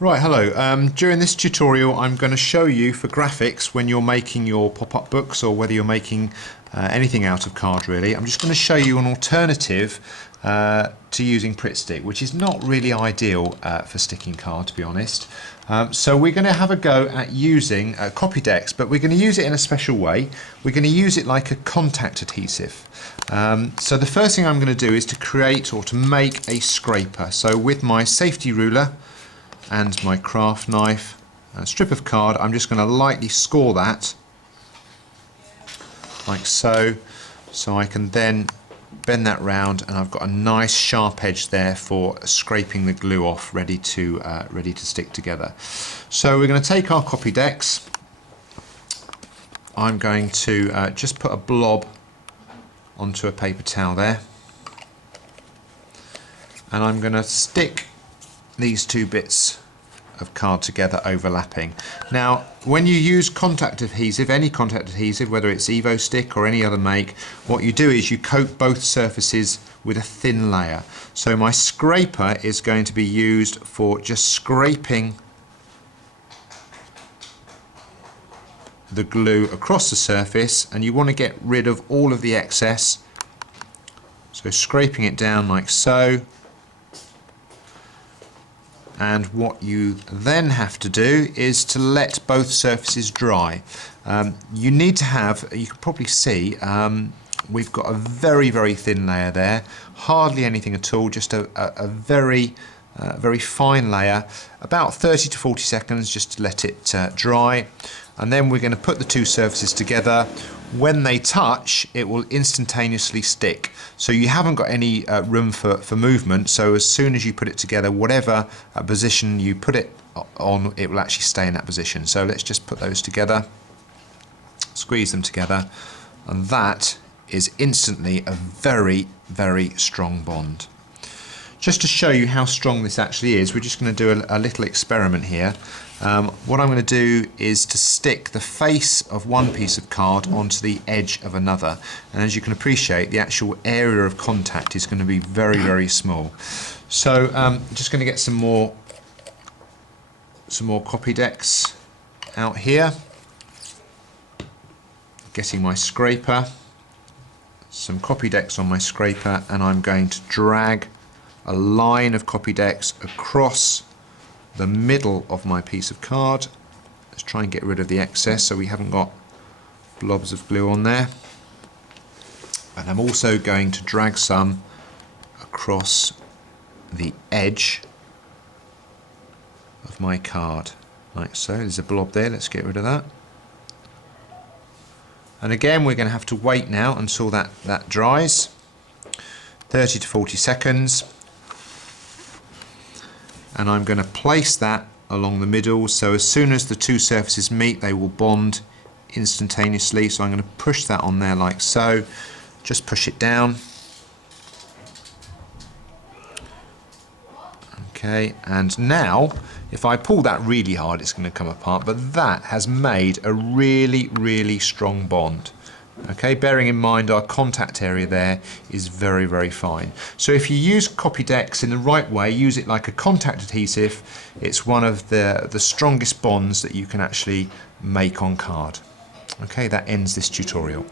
Right, hello. During this tutorial I'm going to show you for graphics when you're making your pop-up books or whether you're making anything out of card really. I'm just going to show you an alternative to using Pritt Stick, which is not really ideal for sticking card, to be honest. So we're going to have a go at using Copydex, but we're going to use it in a special way. We're going to use it like a contact adhesive. So the first thing I'm going to do is to create or to make a scraper. So with my safety ruler and my craft knife and a strip of card, I'm just going to lightly score that like so, so I can then bend that round and I've got a nice sharp edge there for scraping the glue off, ready to stick together. So we're going to take our Copydex. I'm going to just put a blob onto a paper towel there, and I'm going to stick these two bits of card together overlapping. Now when you use contact adhesive, any contact adhesive, whether it's Evo Stick or any other make, what you do is you coat both surfaces with a thin layer. So my scraper is going to be used for just scraping the glue across the surface, and you want to get rid of all of the excess, so scraping it down like so. And what you then have to do is to let both surfaces dry. You need to have, you can probably see, we've got a very thin layer there, hardly anything at all, just a very fine layer, about 30 to 40 seconds just to let it dry. And then we're going to put the two surfaces together. When they touch, it will instantaneously stick. So you haven't got any room for movement, so as soon as you put it together, whatever position you put it on, it will actually stay in that position. So let's just put those together, squeeze them together, and that is instantly a very strong bond. Just to show you how strong this actually is, we're just going to do a little experiment here. What I'm going to do is to stick the face of one piece of card onto the edge of another, and as you can appreciate, the actual area of contact is going to be very small. So just going to get some more Copydex out here, getting my scraper, some Copydex on my scraper, and I'm going to drag a line of Copydex across the middle of my piece of card. Let's try and get rid of the excess so we haven't got blobs of glue on there. And I'm also going to drag some across the edge of my card like so. There's a blob there, let's get rid of that. And again, we're going to have to wait now until that dries, 30 to 40 seconds. And I'm going to place that along the middle, so as soon as the two surfaces meet, they will bond instantaneously. So I'm going to push that on there like so, just push it down. Okay, and now if I pull that really hard, it's going to come apart, but that has made a really strong bond. Okay, bearing in mind our contact area there is very fine. So if you use Copydex in the right way, use it like a contact adhesive, it's one of the strongest bonds that you can actually make on card. Okay, that ends this tutorial.